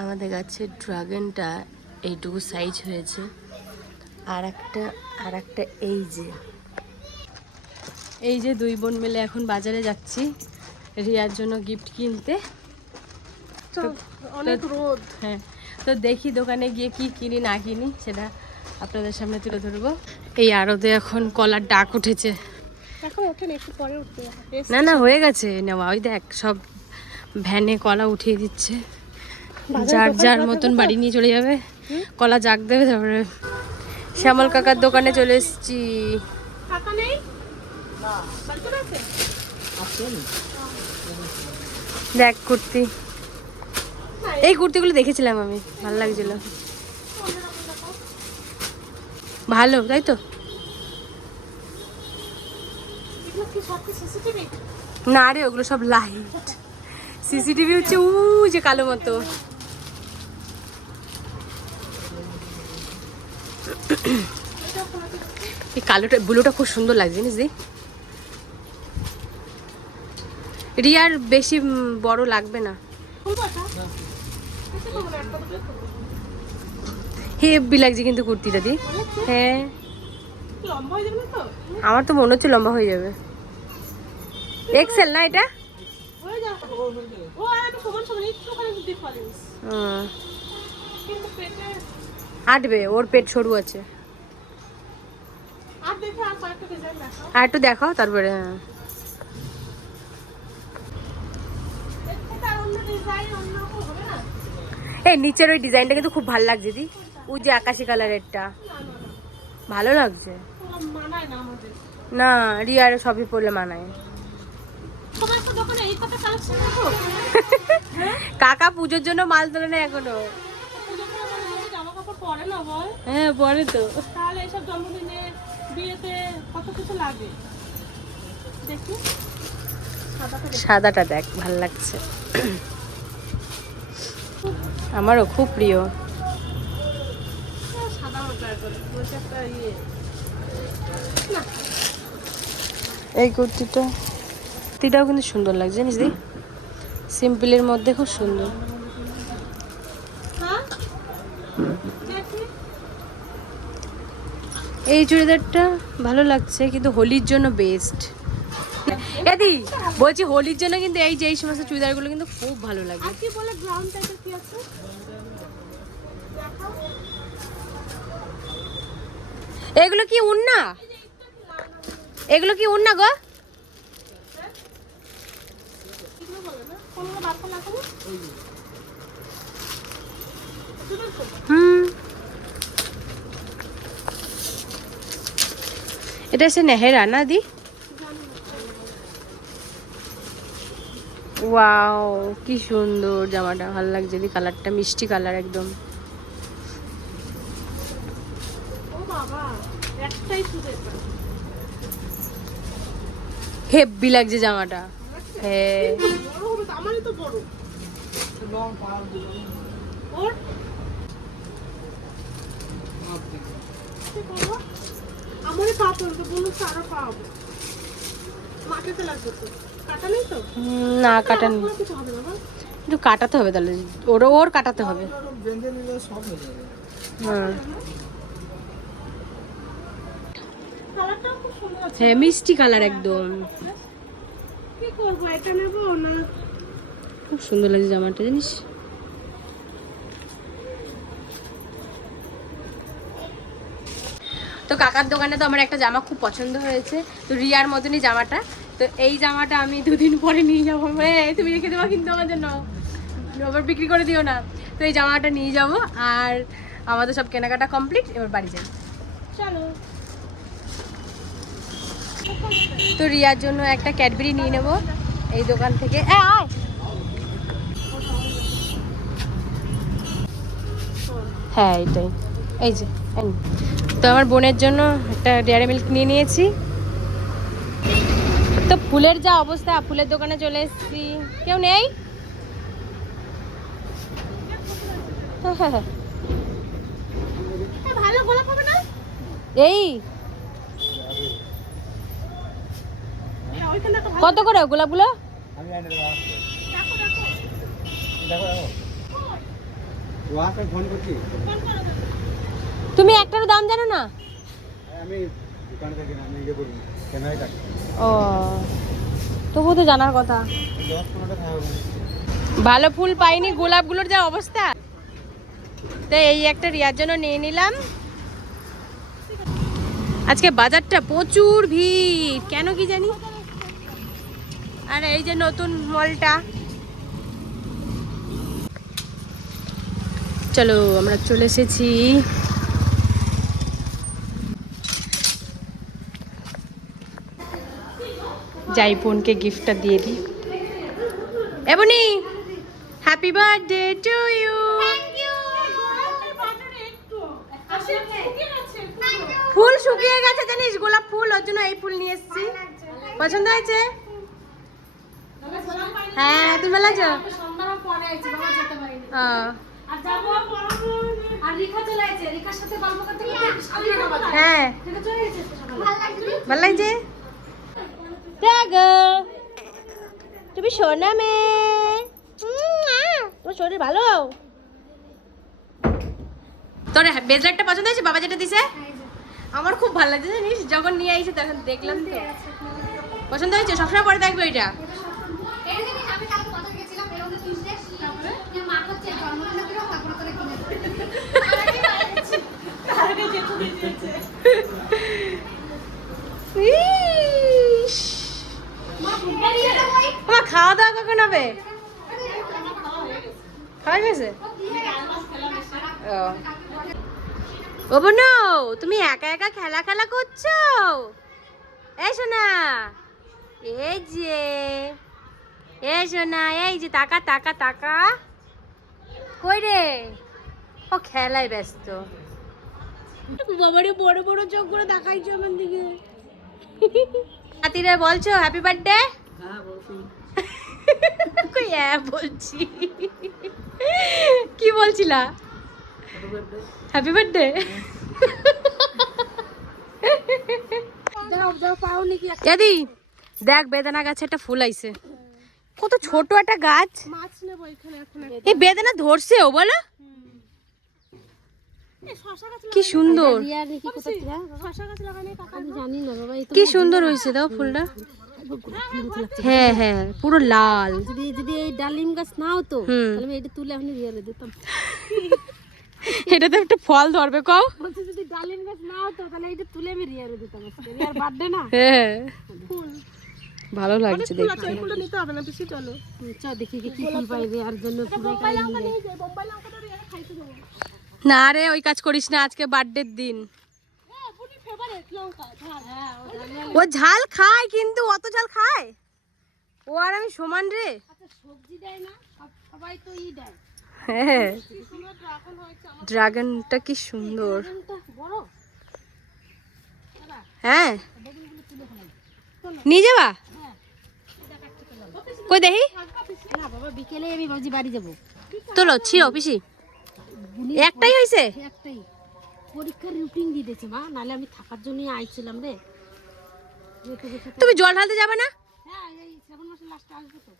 আমাদের গাছের ড্রাগনটা এইটুকু সাইজ হয়েছে। আর একটা আর একটা এই যে। এই যে দুই বোন মিলে এখন বাজারে যাচ্ছি। রিয়ার জন্য গিফট কিনতে। অনেক রোদ। হ্যাঁ তো দেখি দোকানে গিয়ে কি কিনি না কিনি সেটা আপনাদের সামনে তুলে ধরবো। এই আরতে এখন কলার ডাক উঠেছে। এখন ওঠেন একটু পরে উঠবে। না না হয়ে গেছে নেওয়া ওই দেখ সব ভ্যানে কলা উঠিয়ে দিচ্ছে। যার যার মতন বাড়ি নিয়ে চলে যাবে। কলা জাগ দেবে তারপরে শ্যামল কাকার দোকানে চলে এসেছি? দেখ কুর্তি। এই কুর্তিগুলো দেখেছিলাম আমি ভালো লাগছিল। ভালো তাই তো? না রে ওগুলো সব লাইট সিসিটিভি হচ্ছে উ যে কালো মতো। এই কালোটা, ব্লুটা খুব সুন্দর লাগছে, জানিস দি রিয়ার বেশি বড় লাগবে না। হেভি লাগছে কিন্তু কুর্তিটা দি। হ্যাঁ? আমার তো মনে হচ্ছে লম্বা হয়ে যাবে। এক্সেল না এটা? আটবে, ওর পেট সরু আছে। আর একটু দেখাও তারপরে হ্যাঁ। এই নিচের ওই ডিজাইনটা কিন্তু খুব ভালো লাগছে দি। ওই যে আকাশি কালারেরটা ভালো লাগছে। না রিয়ার সবই পরলে মানায়। কাকা পুজোর জন্য মাল তোলে না এখনও হ্যাঁ পরে তো। তাহলে এইসব জন্মদিনে বিয়েতে কত কিছু লাগে? দেখি। সাদাটা দেখ। ভালো লাগছে। আমারও খুব প্রিয়। একটা ইয়ে। এই কুর্তিটা। কুর্তিটাও কিন্তু সুন্দর লাগছে জানিস দি? সিম্পলের মধ্যে খুব সুন্দর হ্যাঁ দেখি এই চুড়িদারটা ভালো লাগছে কিন্তু হোলির জন্য বেস্ট এদি বলছি হোলির জন্য কিন্তু এই যে এই সমস্ত চুড়িদারগুলো কিন্তু খুব ভালো লাগে। আর কি বলে গ্রাউন্ড টাইপের কি আছে? এগুলো কি উন্না? এগুলো কি উন্না গো। হুম। এটা সে নেহেরা না দি। ওয়াও কি সুন্দর জামাটা ভালো লাগছে দি কালারটা মিষ্টি কালার একদম। ও বাবা একটাই শুধু এটা। হেভি লাগছে জামাটা। হ্যাঁ। ওর? আমারই পা পড়বে বলল তো আরও পা হবে মাটিতে লাগবে তো? কাটা নেই তো না কাটা নেই কিছু হবে না একটু কাটাতে হবে তাহলে ওর ওর কাটাতে হবে। হ্যাঁ হ্যাঁ মিষ্টি কালার একদম। কি করব এটা নেব না? খুব সুন্দর লাগছে জামাটা জানিস? তো কাকার দোকানে তো আমার একটা জামা খুব পছন্দ হয়েছে তো রিয়ার মতনই জামাটা। তো এই জামাটা আমি দুদিন পরে নিয়ে যাব। তুমি রেখে দেবো কিন্তু আমার জন্য। আবার বিক্রি করে দিও না। তো এই জামাটা নিয়ে যাব আর আমাদের সব কেনাকাটা কমপ্লিট এবার বাড়ি যাই। চলো। তো রিয়ার জন্য একটা ক্যাডবেরি নিয়ে নেব এই দোকান থেকে। হ্যাঁ এটাই এই যে। তো আমার বোনের জন্য একটা ডেয়ারি মিল্ক নিয়ে নিয়েছি। তো ফুলের যা অবস্থা, ফুলের দোকানে চলে এসেছি। কেউ নেই? এই। কত করে? গোলাপগুলো? দেখো দেখো। তুমি একটারও দাম জানো না? আমি দোকানে থাকি না আমি ইয়ে করি ক্যামেরায় কাটি ও তবু তো জানার কথা। ভালো ফুল পাইনি গোলাপগুলোর যা অবস্থা। তো এই একটা রিয়ার জন্য নিয়ে নিলাম। আজকে বাজারটা প্রচুর ভিড় কেন কি জানি? আর এই যে নতুন মলটা। চলো আমরা চলে এসেছি। যাই বোনকে গিফটটা দিয়ে দিই। এবনি হ্যাপি বার্থডে টু ইউ ফুল শুকিয়ে গেছে জানিস গোলাপ ফুল ওর জন্য এই ফুল নিয়ে এসেছি। পছন্দ হয়েছে? হ্যাঁ তুমি ভালো আছো? ও, হ্যাঁ। ভালো লাগছে? দেখো তুমি সোনা মেয়ে তোমার শরীর ভালো? তোর বেজলারটা পছন্দ হয়েছে? বাবা যেটা দিছে? আমার খুব ভালো লাগছে জানিস? যখন নিয়ে আইছে তখন দেখলাম তো। পছন্দ হয়েছে? সবসময় পরে থাকবে এটা ইস, তোমার খাওয়া দাওয়া কখন হবে? খাওয়া গেছে? ও। ও তুমি একা একা খেলা খেলা করছ? এই শোনা এই যে, এই শোনা এই যে, তাকা তাকা তাকা। কই রে? ও খেলায় ব্যস্ত। বাবারে, বড় বড় চোখ করে দেখাইছো আমার দিকে। হাতিরে বলছো হ্যাপি বার্থডে কই হ্যাঁ বলছি। কি বলছিলা? হ্যাপি বার্থডে দাদি দেখ বেদানা গাছে একটা ফুল আইছে। কত ছোট একটা গাছ। মাছ নেব এখানে এখন এই বেদানা ধরছে ও বলো। কি সুন্দর। শশা গাছ লাগানো কাকা জানি না বাবা কি সুন্দর হয়েছে দাও ফুলটা। হ্যাঁ হ্যাঁ পুরো লাল। যদি যদি এই ডালিম গাছ নাও তো তাহলে আমি এটা তুলে এখন রিয়ালে দিতাম। এটা তো একটা ফল ধরবে কও। বলছি যদি ডালিম গাছ নাও তো তাহলে এটা তুলে আমি রিয়ালে দিতাম রিয়ার বার্থডে না? হ্যাঁ ফুল। ভালো লাগছে ফুল দেখতে। আছে ফুলটা নিতে হবে না বেশি চলো। হুম, চ দেখি কি কি ফুল পাই রিয়ার জন্য পুরো নিয়ে যাই বোম্বাই খাইতে দেবো। না রে ওই কাজ করিস না আজকে বার্থডের দিন। ও ঝাল খায় কিন্তু অত ঝাল খায়? ও আর আমি সমান রে। সবজি দেয় না সবাই তো ই দেয় হ্যাঁ। ড্রাগনটা কি সুন্দর। হ্যাঁ। নিয়ে যাবা? কই দেখি? না বাবা বিকেলে আমি বাড়ি যাব। তোলো ছিল পিসি। একটাই হয়েছে? একটাই। পরীক্ষার রুটিন দিয়ে দিয়েছে মা। নাহলে আমি থাকার জন্যই আইছিলাম রে। তুমি জল ঢালতে যাবে না? হ্যাঁ আসবে তো।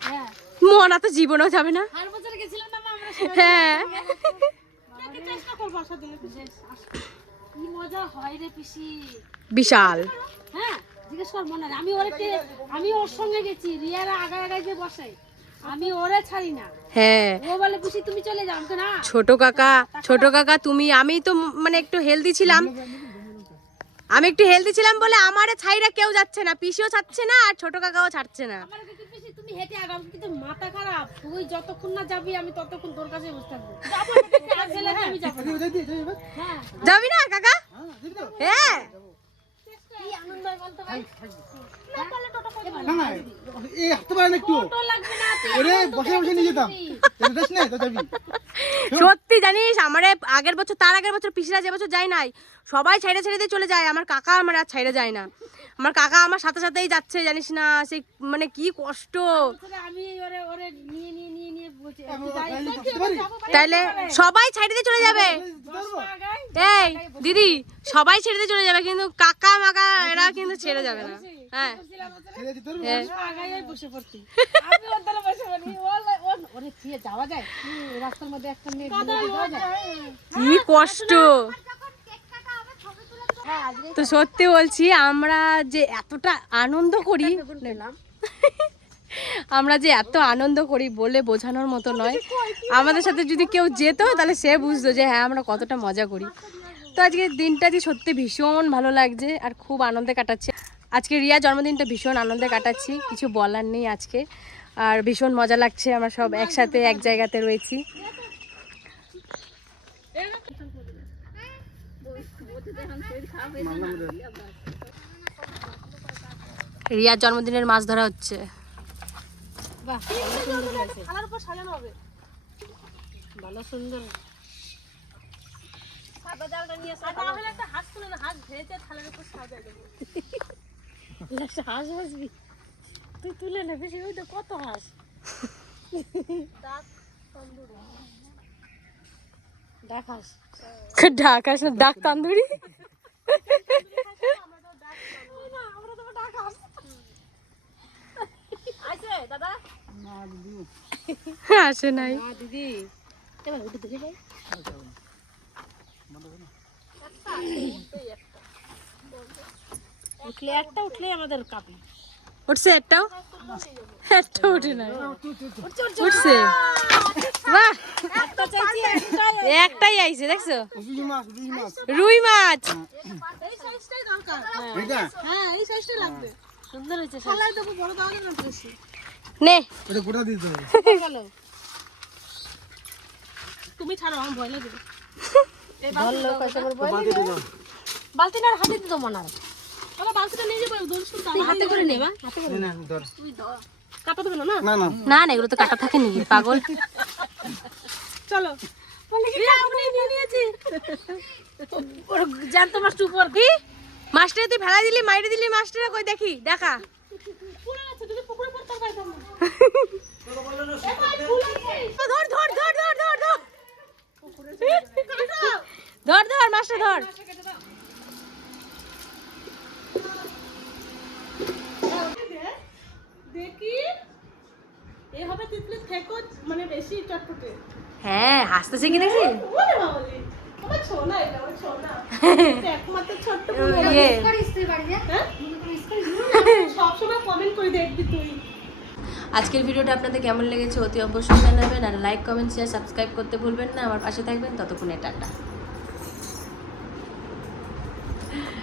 হ্যাঁ। মনা তো জীবনেও যাবে না। হ্যাঁ। জন্য বিশাল। হ্যাঁ জিজ্ঞেস কর মনে আমি ওরে আমি ওর সঙ্গে গেছি রিয়ারা আগায় আগায় যে বসে। আমি ওরে ছাড়ি না। হ্যাঁ। ও বলে পিসি তুমি চলে যাও। না ছোট কাকা ছোট কাকা তুমি আমি তো মানে একটু হেলদি ছিলাম। আমি একটু হেলদি ছিলাম বলে আমারে ছাইরা কেউ যাচ্ছে না পিসিও ছাড়ছে না আর ছোট কাকাও ছাড়ছে না। তুমি হেঁটে আগাও কিন্তু মাথা খারাপ। তুই যতক্ষণ না যাবি আমি ততক্ষণ তোর কাছে বসে থাকব। হ্যাঁ। যাবি না। কাকা? হ্যাঁ। সত্যি জানিস আমার আগের বছর তার আগের বছর পিসিরা যে বছর যায় নাই সবাই ছেড়ে ছেড়ে দিয়ে চলে যায় আমার কাকা আমার আর ছেড়ে যায় না। আমার কাকা আমার সাথে সাথেই যাচ্ছে জানিস না সে মানে কি কষ্ট। তাহলে সবাই ছেড়ে দিয়ে চলে যাবে। এই দিদি সবাই ছেড়ে দিয়ে চলে যাবে কিন্তু কাকা মাকা এরা কিন্তু ছেড়ে যাবে না। হ্যাঁ। হ্যাঁ। কষ্ট। তো সত্যি বলছি, আমরা যে এতটা আনন্দ করি, আমরা যে এত আনন্দ করি বলে বোঝানোর মতো নয়। আমাদের সাথে যদি কেউ যেত, তাহলে সে বুঝতো যে হ্যাঁ আমরা কতটা মজা করি। তো আজকে দিনটা যে সত্যি ভীষণ ভালো লাগছে আর খুব আনন্দে কাটাচ্ছে। আজকে রিয়া জন্মদিনটা ভীষণ আনন্দে কাটাচ্ছি, কিছু বলার নেই আজকে। আর ভীষণ মজা লাগছে, আমরা সব একসাথে এক জায়গাতে রয়েছি। রিয়ার জন্মদিনের মাছ ধরা হচ্ছে। ভালো সুন্দর। নিয়ে একটা না ভেজে সাজা দেবো হাঁস তুই তুলে না বেশি ওই তো কত হাঁস। ডাক না ডাক তান্দুরি। আসে নাই। দিদি। এবার উঠে দেখে যাই। উঠলে একটা আমাদের উঠছে একটা উঠে উঠছে একটাই আইছে দেখছ? রুই মাছ সুন্দর হয়েছে নে তুমি ছাড়ো আমার ভয় লাগবে বালতি না হাতে দিতো হাতে করে নেবা না না। না এগুলো তো কাটা থাকে নি পাগল। চলো। ওর জানতো মাছ উপর। দি মাস্টারে তুই ভেলা দিলি মাইরে দিলি মাস্টারে? কই দেখি দেখা। ধর ধর ধর ধর ধর ধর। ধর ধর মাছটা ধর। দেখি। এভাবে তিতলি থেকো মানে বেশি চটপটে। হ্যাঁ হাসতেছে কি দেখি ওরে বাবালে আমার ছোনা এটা আমার ছোনা একমাত্র ছোট্ট ইয়ে। হ্যাঁ? সবসময় কমেন্ট করে দেখবি তুই। আজকের ভিডিওটা আপনাদের কেমন লেগেছে অতি অবশ্যই জানাবেন আর লাইক কমেন্ট শেয়ার সাবস্ক্রাইব করতে ভুলবেন না। আমার পাশে থাকবেন। ততক্ষণে টাটা।